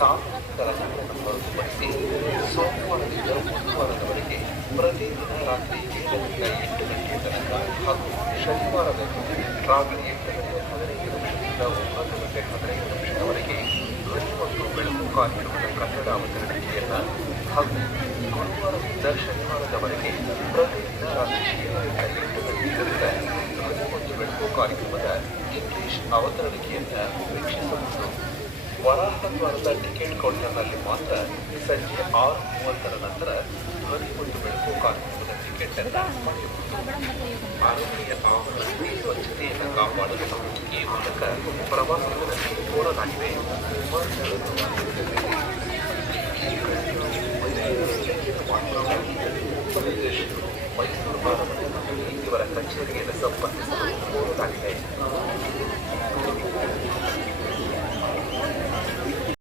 ಸಾರ್ವಜನಿಕ ರಜೆಗಳನ್ನು ಹೊರತುಪಡಿಸಿ ಸೋಮವಾರದಿಂದ ಬುಧವಾರದವರೆಗೆ ಪ್ರತಿದಿನ ರಾತ್ರಿ 7ರಿಂದ 8 ಗಂಟೆಯ ತನಕ ಹಾಗೂ ಶನಿವಾರದಂದು ರಾತ್ರಿ 8 ಗಂಟೆ 15 ನಿಮಿಷದಿಂದ 9 ಗಂಟೆ 15 ನಿಮಿಷದವರೆಗೆ ಧ್ವನಿ ಮತ್ತು ಬೆಳಕು ಕಾರ್ಯಕ್ರಮದ ಕನ್ನಡ ಅವತರಣಿಕೆಯನ್ನು ಹಾಗೂ ಗುರುವಾರದಿಂದ ಶನಿವಾರದವರೆಗೆ ಪ್ರತಿದಿನ ರಾತ್ರಿ 7ರಿಂದ 8 ಗಂಟೆಗಳಿಂದ ಧ್ವನಿ ಮತ್ತು ಬೆಳಕು ಕಾರ್ಯಕ್ರಮದ ಇಂಗ್ಲಿಷ್ ಅವತರಣಿಕೆಯನ್ನು ವೀಕ್ಷಿಸಬಹುದು. ವರಾಹದ್ವಾರದ ಟಿಕೆಟ್ ಕೌಂಟರ್ನಲ್ಲಿ ಮಾತ್ರ ಸಂಜೆ 6:30 ನಂತರ ಧ್ವನಿ ಮತ್ತು ಬೆಳಕು ಕಾರ್ಯಕ್ರಮದ ಟಿಕೆಟ್ ಅನ್ನು ಪಡೆಯಬಹುದು. ಆರೋಗ್ಯ ಆವರಣದಲ್ಲಿ ಸ್ವಚ್ಛತೆಯನ್ನು ಕಾಪಾಡಲು ಈ ಮೂಲಕ ಪ್ರವಾಸಿಗರಲ್ಲಿ ಕೋರಲಾಗಿದೆ. ಮೈಸೂರು ಮಹಾನಗರ ಇವರ ಕಚೇರಿಯನ್ನು ಸಂಪರ್ಕಿಸಲು ಕೋರಲಾಗಿದೆ.